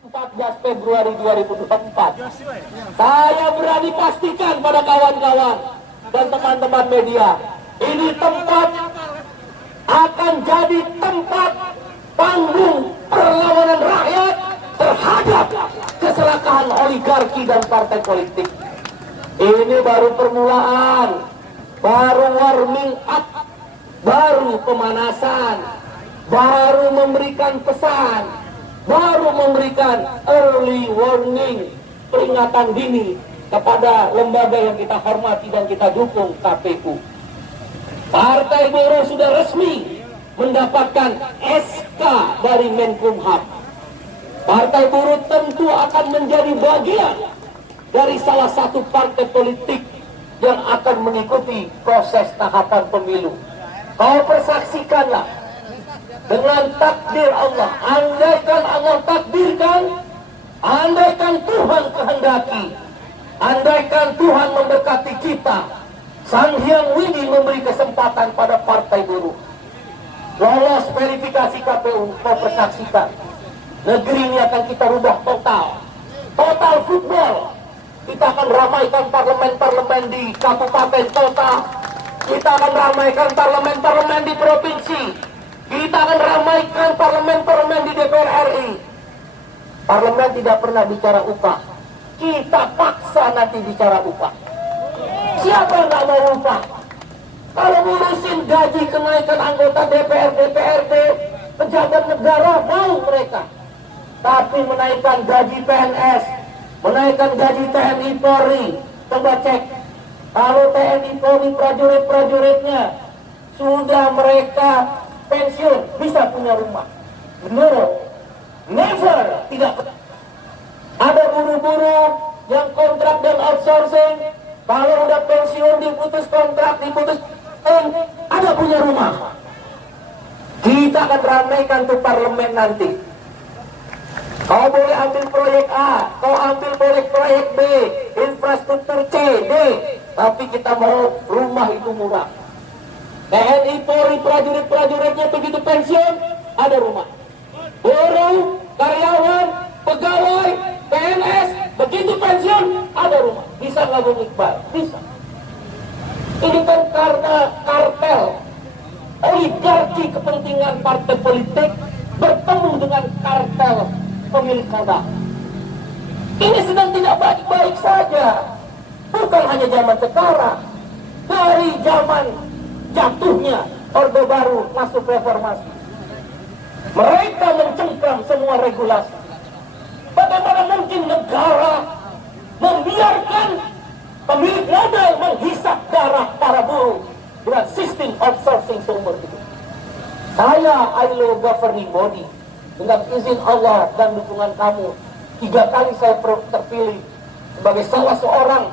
14 Februari 2024. Saya berani pastikan pada kawan-kawan dan teman-teman media, ini tempat akan jadi tempat panggung perlawanan rakyat terhadap keserakahan oligarki dan partai politik. Ini baru permulaan, baru warming up, baru pemanasan, baru memberikan pesan, baru memberikan early warning, peringatan dini kepada lembaga yang kita hormati dan kita dukung, KPU. Partai Buruh sudah resmi mendapatkan SK dari Menkumham. Partai Buruh tentu akan menjadi bagian dari salah satu partai politik yang akan mengikuti proses tahapan pemilu. Kau persaksikanlah dengan takdir Allah. Andaikan Allah takdirkan, andaikan Tuhan kehendaki, andaikan Tuhan memberkati kita, Sang Hyang Widi memberi kesempatan pada Partai Buruh lolos verifikasi KPU. Kau persaksikan, negeri ini akan kita rubah total football. Kita akan ramaikan parlemen-parlemen di kabupaten kota, kita akan ramaikan parlemen-parlemen di provinsi, kita akan ramaikan parlemen-parlemen di DPR RI. Parlemen tidak pernah bicara upah, kita paksa nanti bicara upah. Siapa yang nggak mau upah? Kalau ngurusin gaji kenaikan anggota DPR, DPRD, pejabat negara, mau mereka. Tapi menaikkan gaji PNS, menaikkan gaji TNI Polri, coba cek. Kalau TNI Polri prajurit-prajuritnya sudah mereka pensiun, bisa punya rumah. No, never, tidak. Ada buru-buru yang kontrak dan outsourcing, kalau udah pensiun diputus kontrak, ada punya rumah. Kita akan ramaikan tuh parlemen nanti. Kau boleh ambil proyek A, kau ambil proyek B, infrastruktur C, D, tapi kita mau rumah itu murah. TNI Polri prajurit-prajuritnya begitu pensiun, ada rumah. Buruh, karyawan, pegawai, PNS, begitu pensiun, ada rumah. Bisa nggak Bung Iqbal? Bisa. Ini kan karena kartel, oligarki kepentingan partai politik bertemu dengan kartel pemilik modal. Ini sedang tidak baik-baik saja. Bukan hanya zaman sekarang, dari zaman jatuhnya Orde Baru masuk reformasi, mereka mencengkram semua regulasi. Bagaimana mungkin negara membiarkan pemilik modal menghisap darah para buruh dengan sistem outsourcing seumur hidup? Saya, ILO Governing Body, dengan izin Allah dan dukungan kamu, 3 kali saya terpilih sebagai salah seorang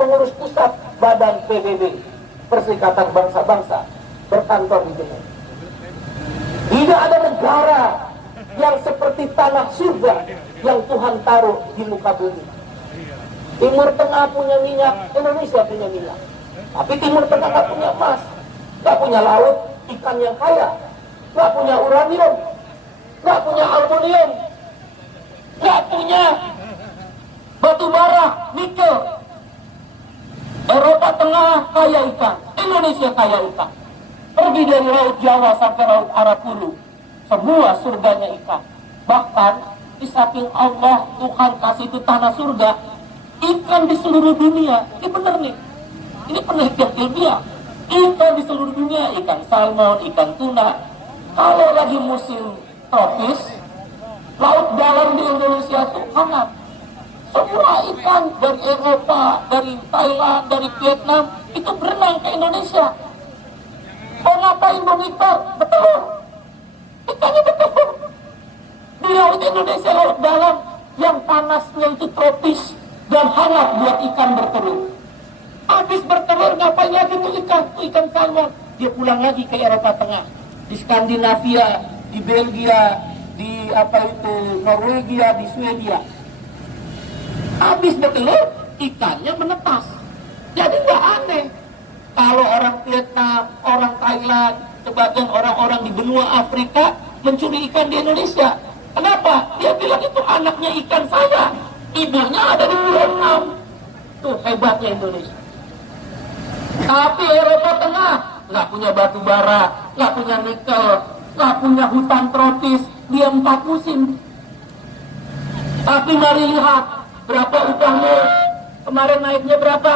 pengurus pusat Badan PBB, Perserikatan Bangsa-Bangsa, berkantor di Jenewa. Tidak ada negara yang seperti tanah surga yang Tuhan taruh di muka bumi. Timur Tengah punya minyak, Indonesia punya minyak. Tapi Timur Tengah nggak punya emas, nggak punya laut, ikan yang kaya, nggak punya uranium, nggak punya aluminium, nggak punya batu bara, nikel. Eropa Tengah kaya ikan, Indonesia kaya ikan. Pergi dari Laut Jawa sampai Laut Arab Hulu, semua surganya ikan. Bahkan di samping Allah Tuhan kasih itu tanah surga, ikan di seluruh dunia. Ini benar nih, ini penelitian ilmiah. Ikan di seluruh dunia, ikan salmon, ikan tuna. Kalau lagi musim tropis, laut dalam di Indonesia itu hangat. Semua ikan dari Eropa, dari Thailand, dari Vietnam itu berenang ke Indonesia. Mau ngapain Bung Iqbal? Betul. Ikannya betul. Di laut Indonesia, laut dalam yang panasnya itu tropis dan hangat buat ikan bertelur. Habis bertelur ngapain lagi tuh ikan? Tuh ikan salmon. Dia pulang lagi ke Eropa Tengah, di Skandinavia, di Belgia, di Norwegia, di Swedia. Habis bertelur, ikannya menetas. Jadi nggak aneh kalau orang Vietnam, orang Thailand, sebagian orang-orang di benua Afrika mencuri ikan di Indonesia. Kenapa? Dia bilang itu anaknya ikan saya, ibunya ada di Pulau 6. Tuh hebatnya Indonesia. Tapi Eropa Tengah nggak punya batu bara, nggak punya nikel, nggak punya hutan tropis, dia 4 musim. Tapi mari lihat berapa upahmu. Kemarin naiknya berapa?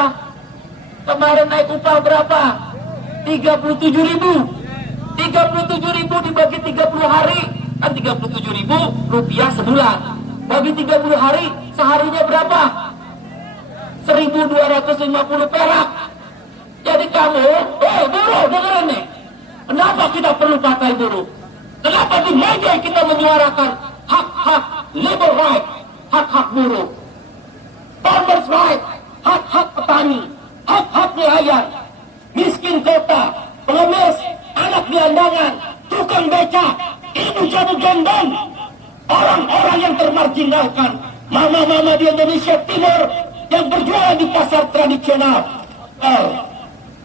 Kemarin naik upah berapa? 37.000. 37.000 dibagi 30 hari, kan 37.000 rupiah sebulan. Bagi 30 hari, seharinya berapa? 1.250 perak. Jadi kamu, buruh, dengerin nih. Kenapa kita perlu partai buruh? Kenapa di media kita menyuarakan hak-hak labor right, hak-hak buruh, farmers right, hak-hak petani, hak-hak nelayan, miskin kota, pengemis, anak gelandangan, tukang beca, ibu jamu gendong, orang-orang yang termarginalkan, mama-mama di Indonesia Timur yang berjualan di pasar tradisional,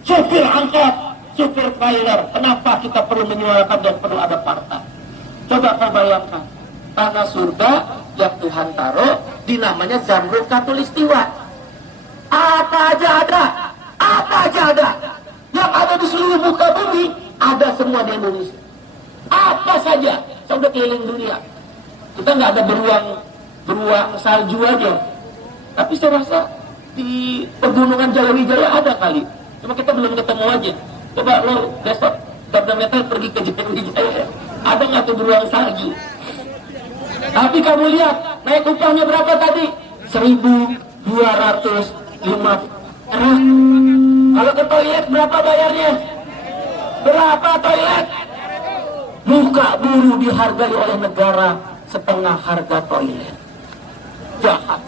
supir angkot, supir trailer. Kenapa kita perlu menyuarakan dan perlu ada partai? Coba kau bayangkan, tanah surga yang Tuhan taruh di namanya Zamrud Khatulistiwa. Apa aja ada, apa aja ada. Yang ada di seluruh muka bumi, ada semua di Indonesia. Apa saja, saya udah keliling dunia. Kita nggak ada beruang salju aja. Tapi saya rasa di pegunungan Jalawijaya ada kali. Cuma kita belum ketemu aja. Coba lo besok Dabda Metal pergi ke Jalawijaya. Ada nggak tuh beruang salju? Tapi kamu lihat, naik upahnya berapa tadi? 1.250 perak. Kalau ke toilet berapa bayarnya? Berapa toilet? Muka buruh dihargai oleh negara setengah harga toilet. Jahat.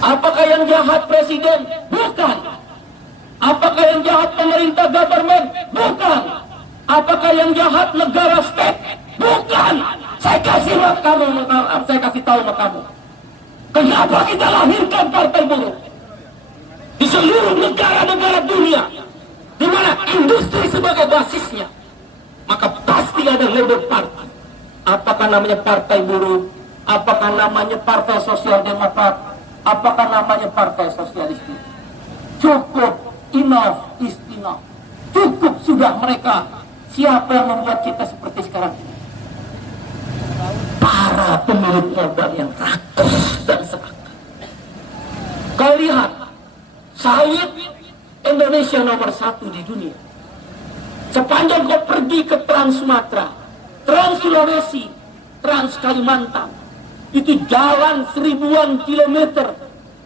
Apakah yang jahat presiden? Bukan. Apakah yang jahat pemerintah government? Bukan. Apakah yang jahat negara state? Bukan. Saya kasih tahu sama kamu. Kenapa kita lahirkan partai buruh? Di seluruh negara-negara dunia, di mana industri sebagai basisnya, maka pasti ada labor party. Apakah namanya partai buruh? Apakah namanya partai sosial demokrat? Apakah namanya partai sosialis? Cukup, enough is enough. Cukup sudah mereka. Siapa yang membuat kita seperti sekarang ini? Para pemilik modal yang rakus dan serakah. Kau lihat, sawit Indonesia nomor 1 di dunia. Sepanjang kau pergi ke Trans Sumatera, Trans Sulawesi, Trans Kalimantan, itu jalan 1000-an kilometer,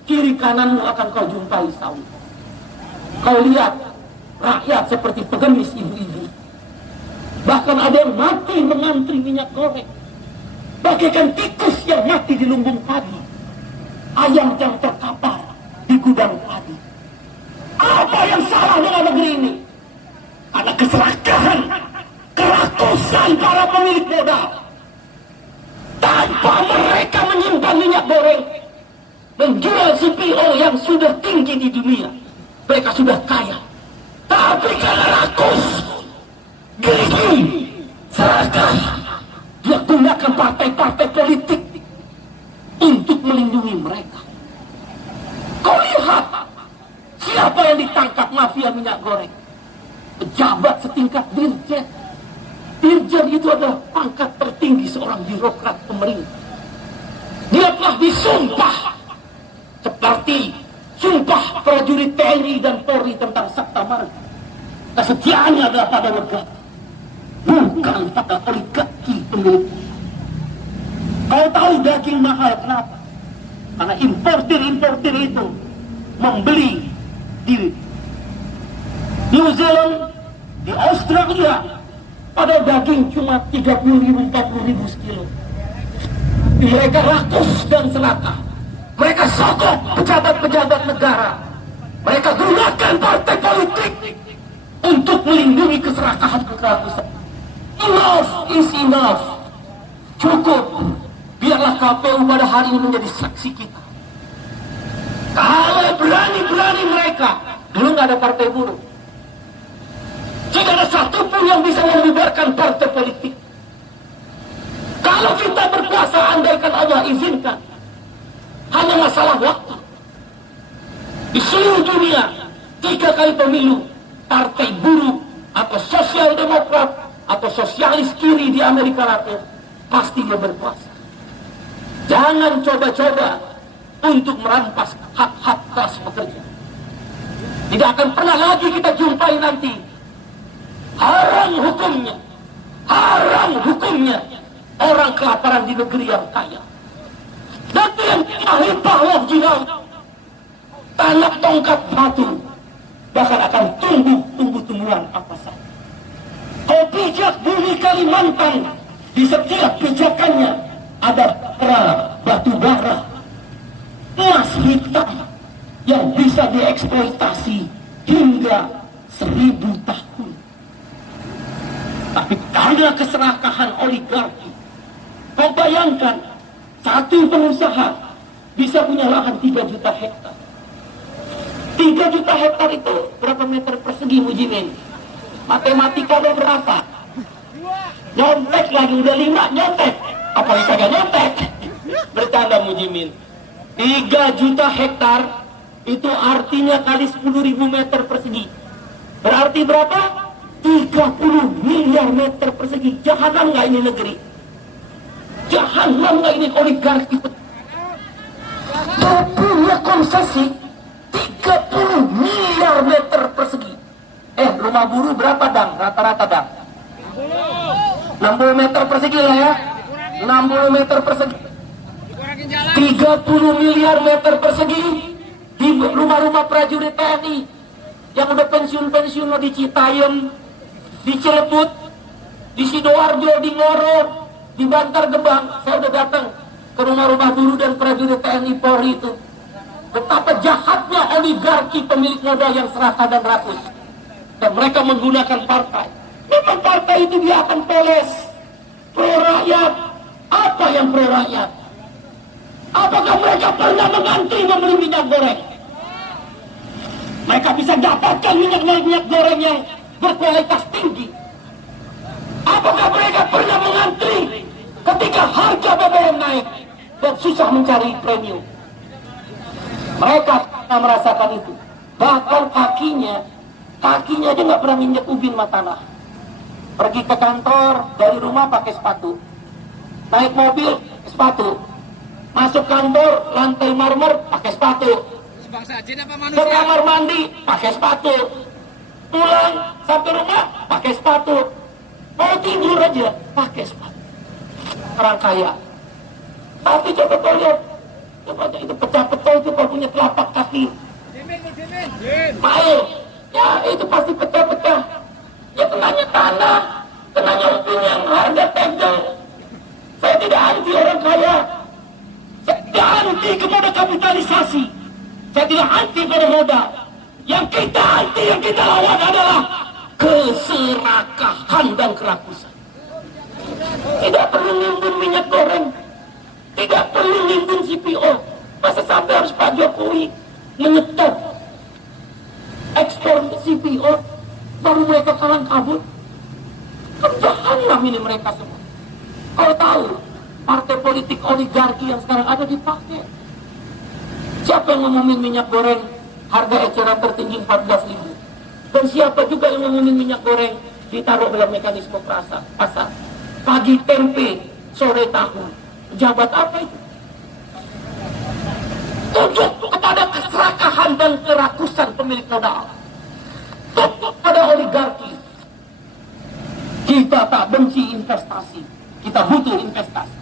kiri kananmu akan kau jumpai sawit. Kau lihat rakyat seperti pengemis ibu-ibu. Bahkan ada yang mati mengantri minyak goreng. Bagaikan tikus yang mati di lumbung padi, ayam yang terkapar di gudang padi. Apa yang salah dengan negeri ini? Karena keserakahan, kerakusan para pemilik modal. Tanpa mereka menyimpan minyak goreng, menjual CPO yang sudah tinggi di dunia, mereka sudah kaya. Tapi karena rakus, gigi, serakah, dia gunakan partai-partai politik untuk melindungi mereka. Kau lihat siapa yang ditangkap mafia minyak goreng? Pejabat setingkat dirjen. Dirjen itu adalah pangkat tertinggi seorang birokrat pemerintah. Dia telah disumpah seperti sumpah prajurit TNI dan Polri tentang Sabta Marga. Kesetiaannya adalah pada negara, bukan pada oligarki pemilik. Kau tahu daging mahal kenapa? Karena importir itu membeli di New Zealand, di Australia, pada daging cuma 30.000, 40.000 sekilo. Mereka rakus dan serakah. Mereka sokong pejabat-pejabat negara. Mereka gunakan partai politik untuk melindungi keserakahan kerakusan. Enough is enough. Cukup. Biarlah KPU pada hari ini menjadi saksi kita. Kalau berani-berani mereka, dulu nggak ada partai buruh. Tidak ada satupun yang bisa membubarkan partai politik. Kalau merasa andaikan Allah izinkan, hanya masalah waktu. Di seluruh dunia, 3 kali pemilu, partai buruh atau sosial demokrat atau sosialis kiri di Amerika Latin pasti dia berkuasa. Jangan coba-coba untuk merampas hak-hak kelas pekerja. Tidak akan pernah lagi kita jumpai nanti. Haram hukumnya orang kelaparan di negeri yang kaya. Nanti yang akhir bawah di laut, tanah tongkat batu, bahkan akan tumbuh-tumbuhan apa saja. Kau pijak bumi Kalimantan, di setiap pijakannya ada batu bara, emas hitam yang bisa dieksploitasi hingga 1000 tahun. Tapi karena keserakahan oligarki, kau bayangkan satu pengusaha bisa punya lahan 3 juta hektar. 3 juta hektar itu berapa meter persegi, Mujimin? Matematika lo berapa? Nyontek lagi, udah 5 nyontek. Apalagi kagak nyontek. Bercanda, Mujimin. 3 juta hektar itu artinya kali 10.000 meter persegi. Berarti berapa? 30 miliar meter persegi. Jahanam nggak ini negeri? Jahanam nggak ini oligarki? Dia punya konsesi 30 miliar meter persegi. Rumah buruh berapa, Dang? Rata-rata, Dang? 60 meter persegi lah ya. 60 meter persegi. 30 miliar meter persegi di rumah-rumah prajurit TNI yang udah pensiun-pensiun di Citayam, di Cileput, di Sidoarjo, di Ngoro, di Bantar Gebang. Saya udah datang ke rumah-rumah buruh dan prajurit TNI Polri itu. Betapa jahatnya oligarki pemilik modal yang serakah dan rakus. Dan mereka menggunakan partai. Memang partai itu dia akan poles pro rakyat. Apa yang pro rakyat? Apakah mereka pernah mengantri membeli minyak goreng? Mereka bisa dapatkan minyak goreng yang berkualitas tinggi. Apakah mereka pernah mengantri ketika harga BBM naik dan susah mencari premium? Mereka pernah merasakan itu. Bahkan kakinya aja nggak pernah nginjek ubin mah tanah. Pergi ke kantor dari rumah pakai sepatu, naik mobil sepatu, masuk kantor lantai marmer pakai sepatu, ke kamar mandi pakai sepatu, pulang sampai rumah pakai sepatu, mau tidur aja pakai sepatu. Orang kaya. Tapi coba kau lihat, coba itu pecah-pecah itu kalau punya telapak kaki main, ya itu pasti pecah-pecah. Ya kenanya tanah, kenanya upin yang harga tegel. Saya tidak anti orang kaya, saya tidak anti kepada kapitalisasi, saya tidak anti pada modal. Yang kita anti, yang kita lawan adalah keserakahan dan kerakusan. Tidak perlu nimbun minyak goreng, tidak perlu nimbun CPO. Masa sampai harus Pak Jokowi menyetop ekspor CPO, baru mereka kalang kabut? Kan jahanam ini mereka semua. Kalau tahu partai politik oligarki yang sekarang ada dipakai. Siapa yang ngomongin minyak goreng harga eceran tertinggi 14.000? Dan siapa juga yang ngomongin minyak goreng ditaruh dalam mekanisme pasar? Pagi tempe, sore tahu. Jabat apa itu? Tunjuk kepada keserakahan dan kerakusan pemilik modal. Tunjuk pada oligarki. Kita tak benci investasi, kita butuh investasi.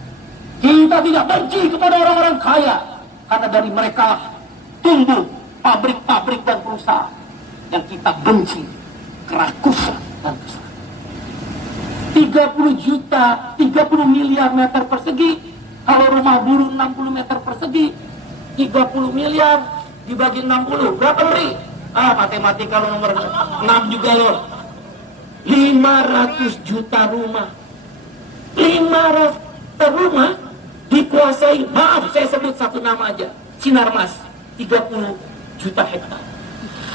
Kita tidak benci kepada orang-orang kaya, karena dari mereka tumbuh pabrik-pabrik dan perusahaan. Yang kita benci kerakusan dan kesalahan. 30 juta, 30 miliar meter persegi. Kalau rumah buruh 60 meter persegi, 30 miliar dibagi 60, berapa beri? Matematika lo nomor 6 juga lo. 500 juta rumah. 500 juta rumah dikuasai, maaf saya sebut satu nama aja, Sinarmas, 30 juta hektar.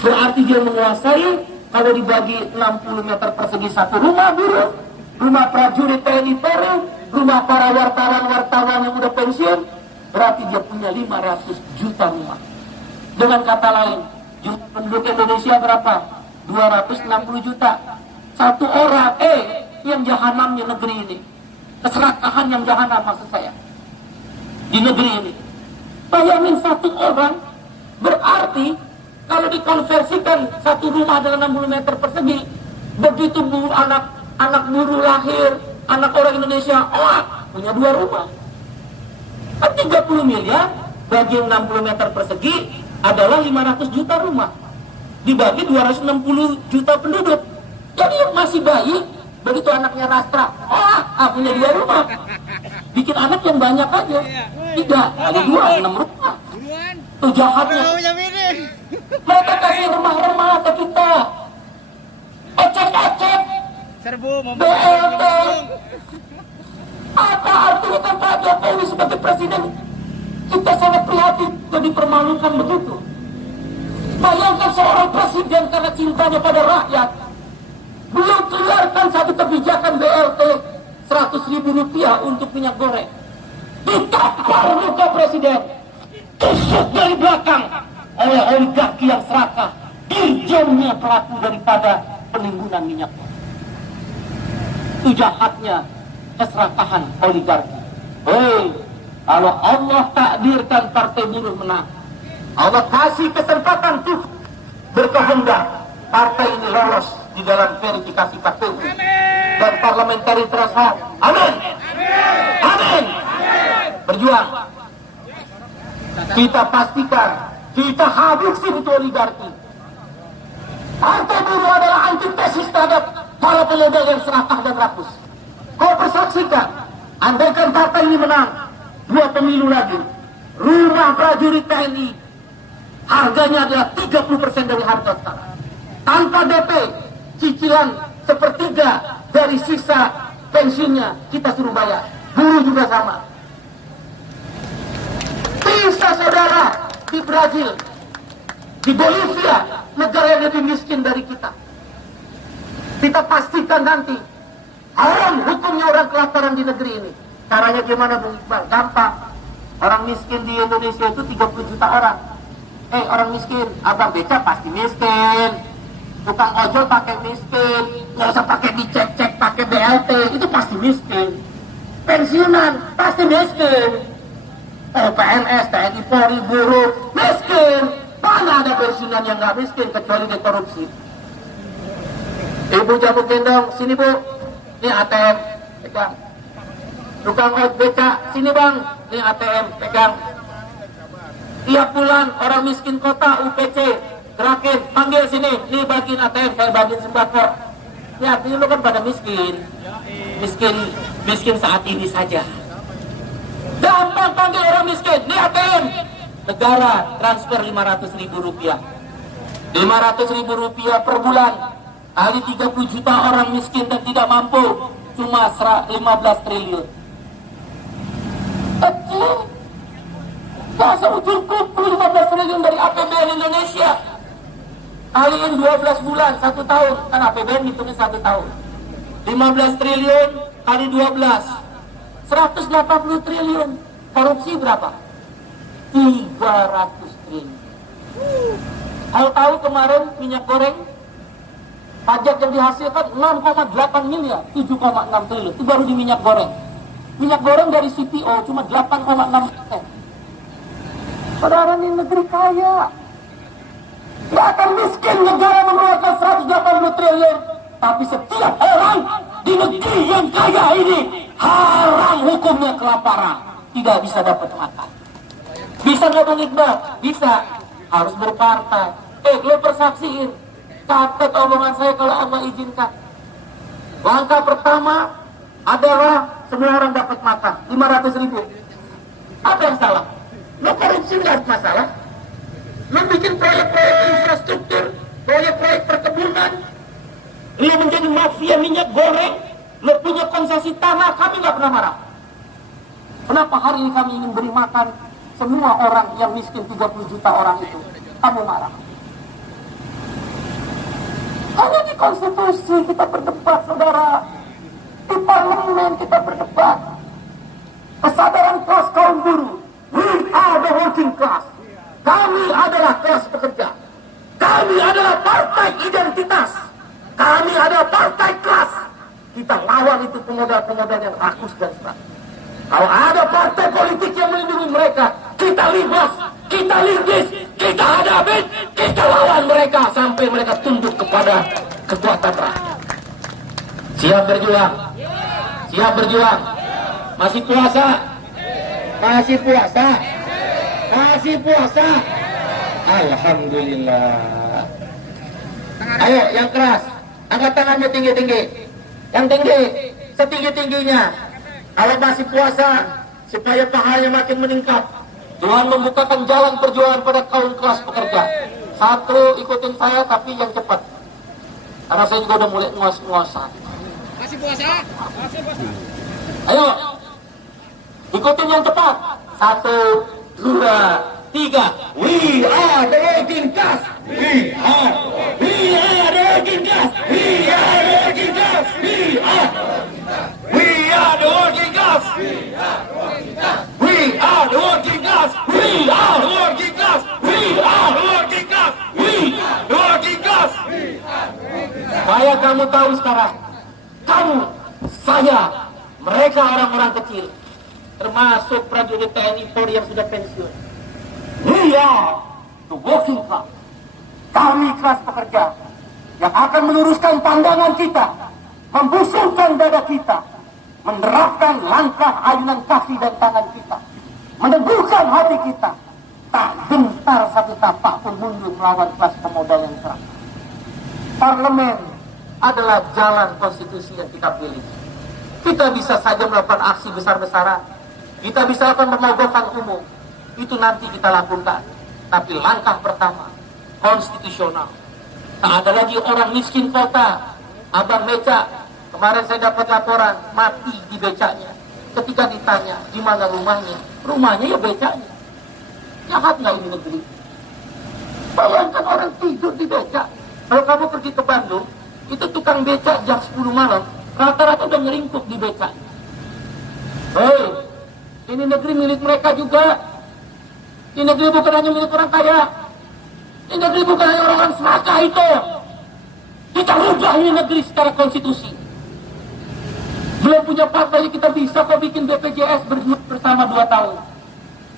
Berarti dia menguasai, kalau dibagi 60 meter persegi satu rumah buruh, rumah prajurit TNI Polri, rumah Jumlah para wartawan-wartawan yang udah pensiun, berarti dia punya 500 juta rumah. Dengan kata lain, jumlah penduduk Indonesia berapa? 260 juta. Satu orang, yang jahanamnya negeri ini. Keserakahan yang jahanam maksud saya. Di negeri ini. Bayangin satu orang, berarti kalau dikonversikan satu rumah dengan 60 meter persegi, begitu anak buruh lahir, anak orang Indonesia, punya 2 rumah. 30 miliar bagi 60 meter persegi adalah 500 juta rumah. Dibagi 260 juta penduduk. Jadi yang masih bayi, begitu anaknya rastra, punya 2 rumah. Bikin anak yang banyak aja. 3 kali 2, 6 rumah. Itu jahatnya. Mereka kasih remah-remah ke kita. Ecek-ecek. BLT. Apa artinya kan Pak Jokowi sebagai presiden? Kita sangat prihatin dan dipermalukan begitu. Bayangkan seorang presiden karena cintanya pada rakyat, belum keluarkan satu kebijakan BLT 100.000 rupiah untuk minyak goreng. Ditampar muka presiden, tusuk dari belakang oleh oligarki yang serakah, dirjennya pelaku daripada penimbunan minyak. Itu jahatnya keserakahan oligarki. Kalau Allah takdirkan partai buruh menang, Allah kasih kesempatan tuh berkehendak partai ini lolos di dalam verifikasi KPU dan parliamentary threshold. Amin. Amin. Berjuang. Kita pastikan, kita habisi itu oligarki. Partai buruh adalah antitesis terhadap para pemuda yang serakah dan rakus. Kau persaksikan, andaikan partai ini menang 2 pemilu lagi, rumah prajurit TNI harganya adalah 30% dari harga sekarang. Tanpa DP, cicilan sepertiga dari sisa pensiunnya kita suruh bayar. Buruh juga sama. Bisa saudara di Brazil, di Bolivia, negara yang lebih miskin dari kita. Kita pastikan nanti haram hukumnya orang kelaparan di negeri ini. Caranya gimana Bung Iqbal? Gampang. Orang miskin di Indonesia itu 30 juta orang. Orang miskin, abang beca pasti miskin, tukang ojol pakai miskin, nggak usah pakai dicek-cek pakai BLT, itu pasti miskin. Pensiunan pasti miskin. PNS, TNI, Polri, buruh miskin. Mana ada pensiunan yang nggak miskin kecuali dia korupsi. Ibu jamu gendong, sini Bu, ini ATM, pegang. Tukang beca, sini Bang, ini ATM, pegang. Tiap bulan orang miskin kota UPC gerakin, panggil sini, ini bagiin ATM, kayak bagiin sembako. Ya artinya lu kan pada miskin saat ini saja. Gampang panggil orang miskin, ini ATM. Negara transfer 500.000 rupiah. 500.000 rupiah per bulan kali 30 juta orang miskin dan tidak mampu, cuma 15 triliun. Kecil. Masa cukup 15 triliun dari APBN Indonesia. Kaliin 12 bulan, 1 tahun. Kan APBN hitungnya 1 tahun. 15 triliun kali 12. 180 triliun. Korupsi berapa? 300 triliun. Kalau tahu kemarin minyak goreng, pajak yang dihasilkan 6,8 miliar, 7,6 triliun. Itu baru di minyak goreng. Minyak goreng dari CPO cuma 8,6%. Saudara ini negeri kaya. Tidak akan miskin negara mengeluarkan 180 triliun. Tapi setiap orang di negeri yang kaya ini haram hukumnya kelaparan. Tidak bisa dapat makan. Bisa nggak Bang Iqbal? Bisa. Harus berpartai. Lo persaksiin. Catat omongan saya kalau Allah izinkan. Langkah pertama adalah semua orang dapat makan. 500.000. Apa yang salah? Lo korupsi nggak masalah. Lo bikin proyek-proyek infrastruktur, proyek-proyek perkebunan, lo menjadi mafia minyak goreng, lo punya konsesi tanah, kami nggak pernah marah. Kenapa hari ini kami ingin beri makan semua orang yang miskin 30 juta orang itu? Kamu marah. Hanya di konstitusi kita berdebat, saudara. Di parlemen kita berdebat. kesadaran kelas kaum buruh. We are the working class. Kami adalah kelas pekerja. Kami adalah partai identitas. Kami adalah partai kelas. Kita lawan itu pemodal-pemodal yang rakus dan serak. Kalau ada partai politik yang melindungi mereka, kita libas, kita linggis, kita hadapi, kita lawan mereka sampai mereka tunduk kepada kekuatan rakyat. Siap berjuang? Siap berjuang? Masih puasa? Masih puasa? Masih puasa? Alhamdulillah. Ayo yang keras, angkat tangannya tinggi-tinggi. Yang tinggi, setinggi-tingginya. Kalau masih puasa, supaya pahanya makin meningkat. Tuhan membukakan jalan perjuangan pada kaum kelas pekerja. Satu, ikutin saya tapi yang cepat. Karena saya juga udah mulai nguas-nguasan. Masih puasa? Masih puasa. Ayo, ikutin yang cepat. 1, 2, 3. We are the working class. We are the working class. We are the working class. We are the working class. We are the working class. We are the working class. We are the working class. We are the working class. Supaya kamu tahu sekarang, kamu, saya, mereka orang-orang kecil, termasuk prajurit TNI Polri yang sudah pensiun. We are the working class. Kami kelas pekerja yang akan meluruskan pandangan kita, membusungkan dada kita, menerapkan langkah ayunan kaki dan tangan kita, meneguhkan hati kita, tak gentar satu tapak pun mundur melawan kelas pemodal yang keras. Parlemen adalah jalan konstitusi yang kita pilih. Kita bisa saja melakukan aksi besar-besaran, kita bisa lakukan pemogokan umum, itu nanti kita lakukan. Tapi langkah pertama, konstitusional. Tak ada lagi orang miskin kota, abang beca. Kemarin saya dapat laporan, mati di becanya. Ketika ditanya, di mana rumahnya? Rumahnya ya becanya. Jahat nggak ini negeri? Bayangkan orang tidur di beca. Kalau kamu pergi ke Bandung, itu tukang beca jam 10 malam, rata-rata udah ngeringkuk di beca. Hei, ini negeri milik mereka juga. Ini negeri bukan hanya milik orang kaya. Ini negeri bukan hanya orang-orang serakah itu. Kita rubah ini negeri secara konstitusi. Belum punya partai, kita bisa kok bikin BPJS bersama 2 tahun.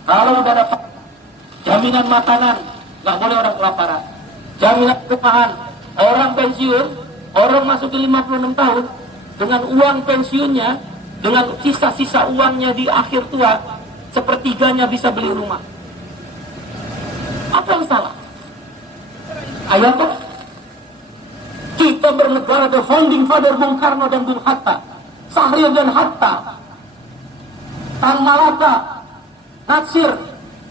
Kalau udah dapat jaminan makanan, nggak boleh orang kelaparan. Jaminan perumahan, orang pensiun, orang masuk ke 56 tahun, dengan uang pensiunnya, dengan sisa-sisa uangnya di akhir tua, sepertiganya bisa beli rumah. Apa yang salah? Ayo kan? Kita bernegara, the founding father Bung Karno dan Bung Hatta, Syahrir dan Hatta, Tan Malaka, Natsir,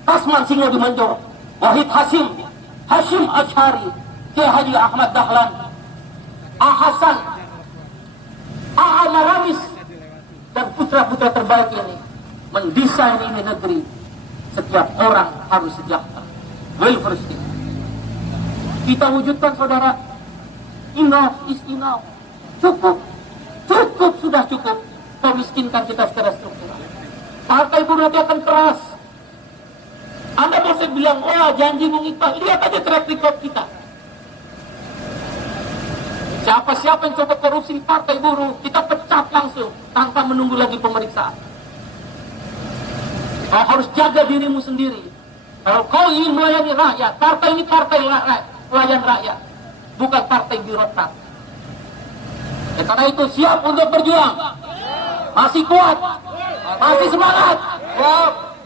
Tasman Singo di Manjoro, Wahid Hashim, Hashim Ashari, Kiai Haji Ahmad Dahlan, A Hasan, A Maramis, dan putra-putra terbaik ini mendesain ini negeri. Setiap orang harus sejahtera, welfare state. Kita wujudkan, saudara. Enough is enough. Cukup. Cukup, sudah cukup. Kau miskinkan kita secara struktural. Partai buruh nanti akan keras. Anda boleh bilang, wah janji Bung Iqbal. Lihat aja track record kita. Siapa-siapa yang coba korupsi di partai buruh, kita pecat langsung tanpa menunggu lagi pemeriksaan. Kau harus jaga dirimu sendiri. Kalau kau ingin melayani rakyat, partai ini partai pelayan rakyat, bukan partai birokrat. Karena itu siap untuk berjuang. Masih kuat, masih semangat.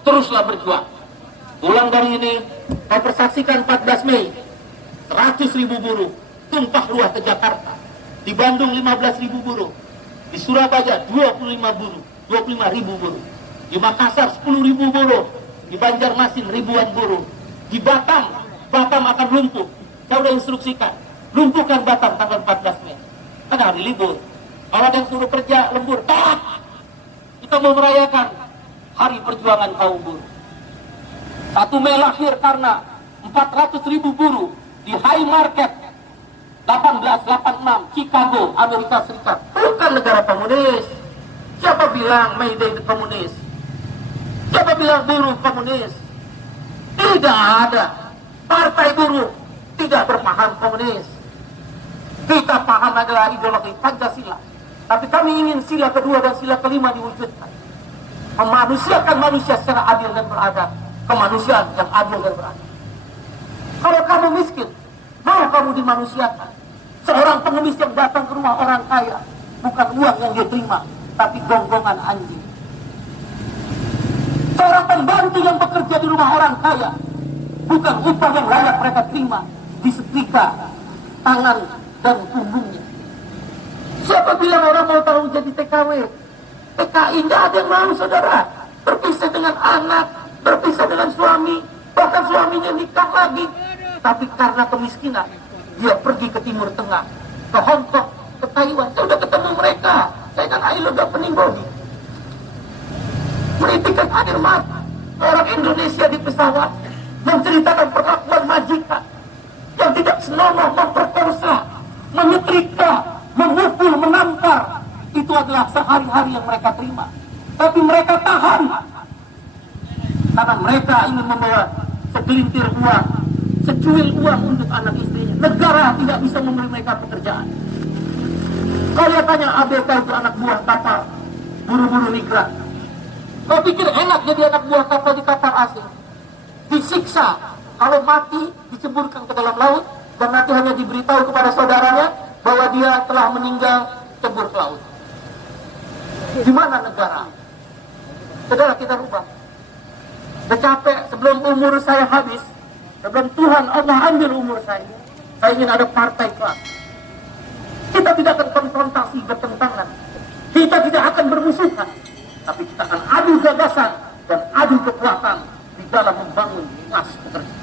Teruslah berjuang. Pulang dari ini, kau persaksikan 14 Mei, 100.000 buruh tumpah ruah ke Jakarta. Di Bandung 15.000 buruh. Di Surabaya 25.000 buruh. Di Makassar 10.000 buruh. Di Banjarmasin ribuan buruh. Di Batam akan lumpuh. Saya sudah instruksikan, lumpuhkan Batam tanggal 14 Mei. Kan hari libur. Kalau ada yang suruh kerja lembur, kita mau merayakan hari perjuangan kaum buruh. 1 Mei lahir karena 400.000 buruh di High Market 1886 Chicago, Amerika Serikat. Bukan negara komunis. Siapa bilang May Day komunis? Siapa bilang buruh komunis? Tidak ada. Partai buruh tidak berpaham komunis. Kita paham adalah ideologi Pancasila. Tapi kami ingin sila kedua dan sila kelima diwujudkan. Memanusiakan manusia secara adil dan beradab. Kemanusiaan yang adil dan beradab. Kalau kamu miskin, mau kamu dimanusiakan. Seorang pengemis yang datang ke rumah orang kaya, bukan uang yang dia terima, tapi gonggongan anjing. Seorang pembantu yang bekerja di rumah orang kaya, bukan upah yang layak mereka terima, disetrika tangan dan punggungnya. Siapa bilang orang mau tahu jadi TKW? TKI tidak ada yang mau, saudara. Berpisah dengan anak, berpisah dengan suami, bahkan suaminya nikah lagi. Tapi karena kemiskinan, dia pergi ke Timur Tengah, ke Hong Kong, ke Taiwan. Saya sudah ketemu mereka. Saya kan I love peninggogi. Meritikan air mata. Orang Indonesia di pesawat menceritakan perlakuan majikan yang tidak senonoh, memperkosa, menyetrika, memukul, menampar. Itu adalah sehari-hari yang mereka terima. Tapi mereka tahan karena mereka ingin membawa segelintir uang, secuil uang untuk anak istrinya. Negara tidak bisa memberi mereka pekerjaan. Kalau tanya ABK itu anak buah kapal, buru-buru migran. Kau pikir enak jadi anak buah kapal di kapal asing? Disiksa, kalau mati diceburkan ke dalam laut dan nanti hanya diberitahu kepada saudaranya bahwa dia telah meninggal cebur ke laut. Di mana negara? Saudara, kita rubah. Saya capek sebelum umur saya habis, sebelum Tuhan Allah ambil umur saya ingin ada partai kelas. Kita tidak akan konfrontasi bertentangan, kita tidak akan bermusuhan, tapi kita akan adu gagasan dan adu kekuatan di dalam membangun kelas pekerja.